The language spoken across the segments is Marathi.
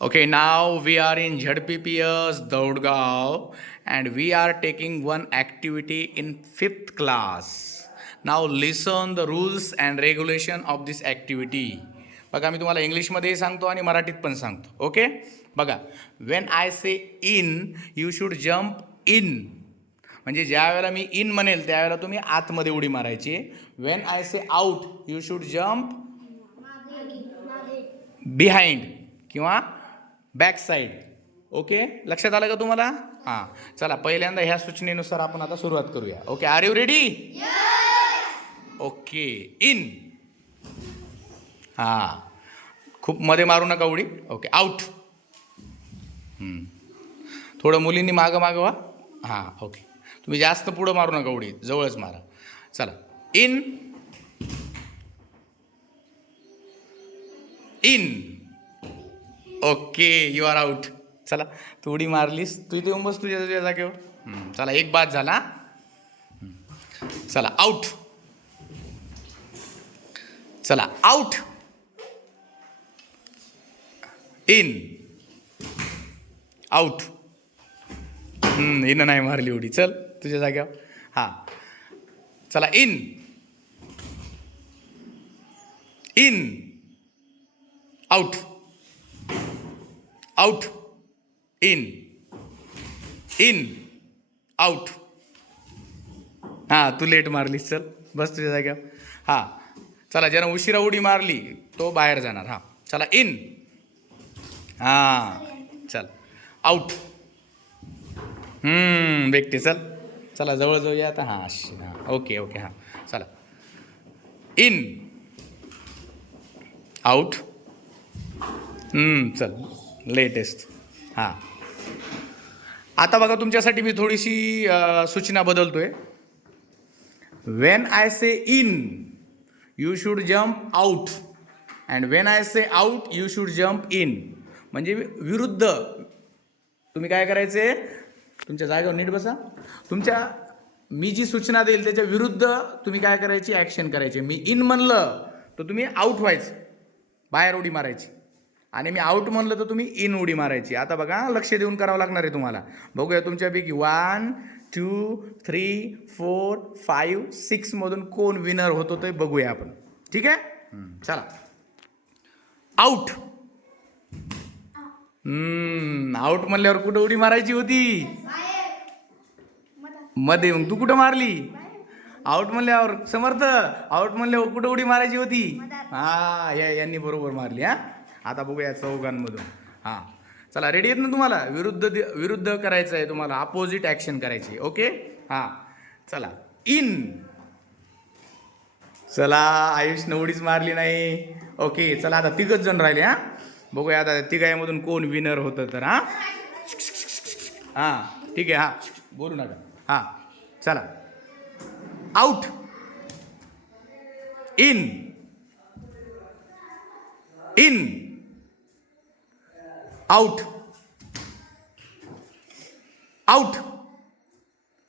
Okay now we are in ZP PS Daudgaon and we are taking one activity in fifth class now listen the rules and regulation of this activity बघा मी तुम्हाला इंग्लिशमध्येही सांगतो आणि मराठीत पण सांगतो. ओके बघा when I say in you should jump in म्हणजे ज्यावेळेला मी इन म्हणेल त्यावेळेला तुम्ही आतमध्ये उडी मारायची. When I say out you should jump behind किंवा बॅक साईड ओके? लक्षात आलं का तुम्हाला? हां. चला पहिल्यांदा ह्या सूचनेनुसार आपण आता सुरुवात करूया. Okay are you ready? Okay in. हां. खूप मध्ये मारू नका उडी. Okay out. थोडं मुलींनी मागं मागं व्हा. हां ओके. तुम्ही जास्त पुढं मारू नका उडी. जवळच मारा. चला. In. In. Okay you are out चला तू उडी मारलीस. तू इथे येऊन बस तुझ्या तुझ्या जागेवर. चला एक बाद झाला. चला आउट चला आउट इन आउट इन नाही मारली उडी. चल तुझ्या जाग्यावर हां. चला in in out out in in out हां तू लेट मारलीस चल. बस तुझ्या जाग्यावर हां. चला ज्यानं उशिरा उडी मारली तो बाहेर जाणार. हां. चला इन हां. चल. आउट व्यक्ती चल. चला जवळ जाऊया आता. हां अशी हां. ओके ओके हां. चला. इन आउट चल. लेटेस्ट. हां. आता बघा तुमच्यासाठी मी थोडीशी सूचना सूचना बदलतोय. When I say in you should jump out and when I say out you should jump in म्हणजे विरुद्ध. तुम्ही काय करायचे? तुमच्या जागेवर नीट बसा. तुमच्या मी जी सूचना देईल त्याच्या विरुद्ध तुम्ही काय करायची? ॲक्शन करायची. मी इन म्हणलं तर तुम्ही आउट व्हायचं. बाहेर उडी मारायची. आणि मी आउट म्हणलं तर तुम्ही इन उडी मारायची. आता बघा लक्ष देऊन करावं लागणार आहे तुम्हाला. बघूया तुमच्यापैकी one two three four five सिक्समधून कोण विनर होतो ते बघूया आपण. ठीक आहे? चला. आउट आउट म्हणल्यावर कुठं उडी मारायची होती? मध्ये. मग तू कुठं मारली? आउट म्हणल्यावर समर्थ आउट म्हणल्यावर कुठं उडी मारायची होती? हा या यांनी बरोबर मारली हा. आता बघूया चौघांमधून. हां. चला रेडी आहेत ना तुम्हाला? विरुद्ध विरुद्ध करायचं आहे तुम्हाला अपोजिट ॲक्शन करायची ओके हां. चला इन चला आयुष नवडीच मारली नाही. ओके चला आता तिघच जण राहिले हां. बघूया आता तिघायमधून कोण विनर होतं तर हां. हां ठीक आहे हां. बोलू नका. हां. चला. Out in in out out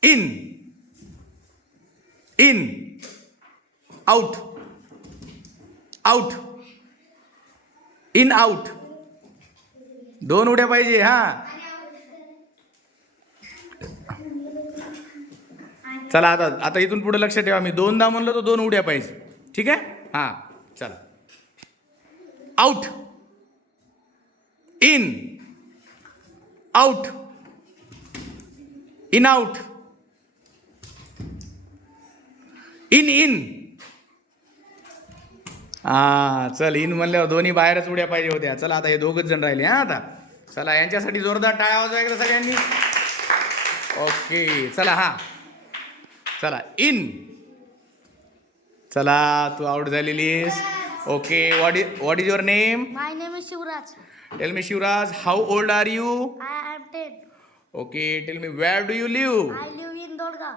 in in out out in out दोन उड्या पाहिजे हा. चला आता आता इथून पुढे लक्ष ठेवा. मी दोनदा म्हणलं तर दोन उड्या पाहिजे. ठीक आहे? हां चला. Out in out in out in in हा चल इन म्हणल्यावर दोन्ही बाहेरच उड्या पाहिजे होत्या. चला आता हे दोघच जण राहिले हा आता. चला यांच्यासाठी जोरदार टाळ्या वाजवायचं सगळ्यांनी. ओके चला हा. चला इन चला तू out झालेलीस. Okay what is what is your name my name is Shivraj Tell me, Shivraj, how old are you? I am 10. Okay, tell me, where do you live? I live in Dolga.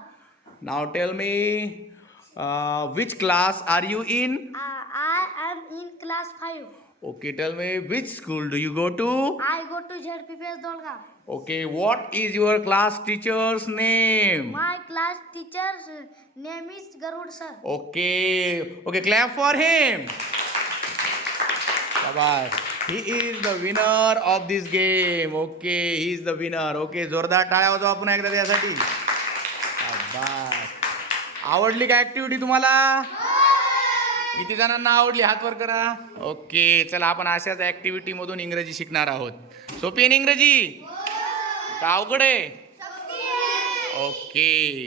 Now tell me, uh, which class are you in? Uh, I am in class 5. Okay, tell me, which school do you go to? I go to ZPPS Dolga. Okay, what is your class teacher's name? My class teacher's name is Garud sir. Okay, okay, clap for him. He is the winner of this game okay he is the winner okay जोरदार टाळ्या वाजवा आपण एकदा त्यासाठी. शाबास. आवडली का ऍक्टिव्हिटी तुम्हाला? किती जणांना आवडली? हात वर करा. ओके चला आपण अशाच ऍक्टिव्हिटी मधून इंग्रजी शिकणार आहोत. सोपी इंग्रजी? का अवघड आहे. ओके